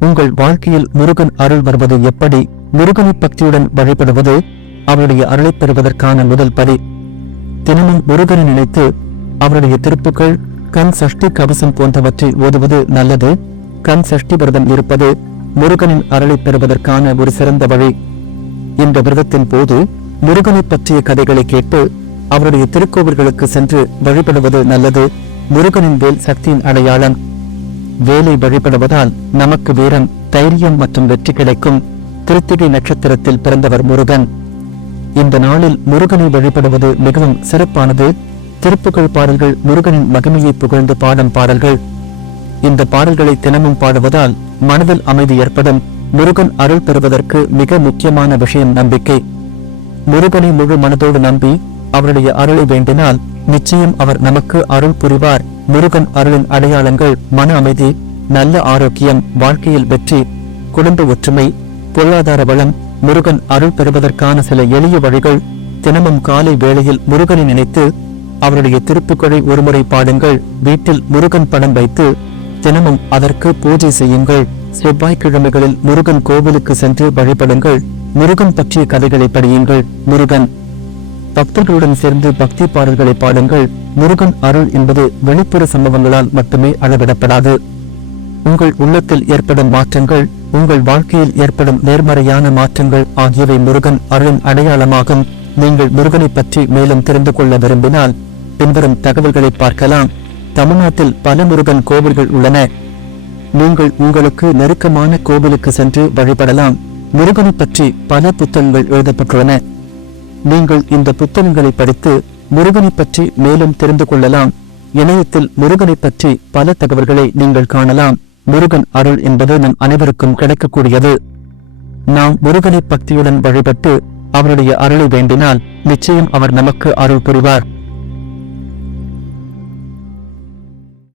உங்கள் வாழ்க்கையில் முருகன் அருள் வருவது எப்படி? முருகனை பக்தியுடன் வழிபடுவது அவருடைய அருளைப் பெறுவதற்கான முதல் படி. தினமும் முருகனை நினைத்து அவருடைய திருப்புகள், கண் சஷ்டி கவசம் போன்றவற்றை ஓதுவது நல்லது. கண் சஷ்டி விரதம் இருப்பது முருகனின் அருளைப் பெறுவதற்கான ஒரு சிறந்த வழி. இந்த விரதத்தின் போது முருகனை பற்றிய கதைகளை கேட்டு அவருடைய திருக்கோவில்களுக்கு சென்று வழிபடுவது நல்லது. முருகனின் வேல் சக்தியின் அடையாளம். வேலை வழிபடுவதால் நமக்கு வீரம், தைரியம் மற்றும் வெற்றி கிடைக்கும். கிருத்திகை நட்சத்திரத்தில் பிறந்தவர் முருகன். இந்த நாளில் முருகனை வழிபடுவது மிகவும் சிறப்பானது. திருப்புகழ் பாடல்கள் முருகனின் மகிமையை புகழ்ந்து பாடும் பாடல்கள். இந்த பாடல்களை தினமும் பாடுவதால் மனதில் அமைதி ஏற்படும். முருகன் அருள் பெறுவதற்கு மிக முக்கியமான விஷயம் நம்பிக்கை. முருகனை முழு மனதோடு நம்பி அவருடைய அருளை வேண்டினால் நிச்சயம் அவர் நமக்கு அருள் புரிவார். முருகன் அருளின் அடையாளங்கள் மன அமைதி, நல்ல ஆரோக்கியம், வாழ்க்கையில் வெற்றி, குடும்ப ஒற்றுமை, பொருளாதார வளம். முருகன் அருள் பெறுவதற்கான சில எளிய வழிகள். தினமும் காலை வேளையில் முருகனை நினைத்து அவருடைய திருப்புகழை ஒருமுறை பாடுங்கள். வீட்டில் முருகன் படம் வைத்து தினமும் அதற்கு பூஜை செய்யுங்கள். செவ்வாய்க்கிழமைகளில் முருகன் கோவிலுக்கு சென்று வழிபடுங்கள். முருகன் பற்றிய கதைகளை படியுங்கள். முருகன் பக்தர்களுடன் சேர்ந்து பக்தி பாடல்களை பாடுங்கள். முருகன் அருள் என்பது வெளிப்புற சம்பவங்களால் மட்டுமே அளவிடப்படாது. உங்கள் உள்ளத்தில் ஏற்படும் மாற்றங்கள், உங்கள் வாழ்க்கையில் ஏற்படும் நேர்மறையான மாற்றங்கள் ஆகியவை முருகன் அருளின் அடையாளமாகும். நீங்கள் முருகனை பற்றி மேலும் தெரிந்து கொள்ள விரும்பினால் பின்வரும் தகவல்களை பார்க்கலாம். தமிழ்நாட்டில் பல முருகன் கோவில்கள் உள்ளன. நீங்கள் உங்களுக்கு நெருக்கமான கோவிலுக்கு சென்று வழிபடலாம். முருகனை பற்றி பல புத்தகங்கள் எழுதப்பட்டுள்ளன. நீங்கள் இந்த புத்தகங்களை படித்து முருகனை பற்றி மேலும் தெரிந்து கொள்ளலாம். இணையத்தில் முருகனை பற்றி பல தகவல்களை நீங்கள் காணலாம். முருகன் அருள் என்பது நம் அனைவருக்கும் கிடைக்கக்கூடியது. நாம் முருகனை பக்தியுடன் வழிபட்டு அவருடைய அருளை வேண்டினால் நிச்சயம் அவர் நமக்கு அருள் புரிவார்.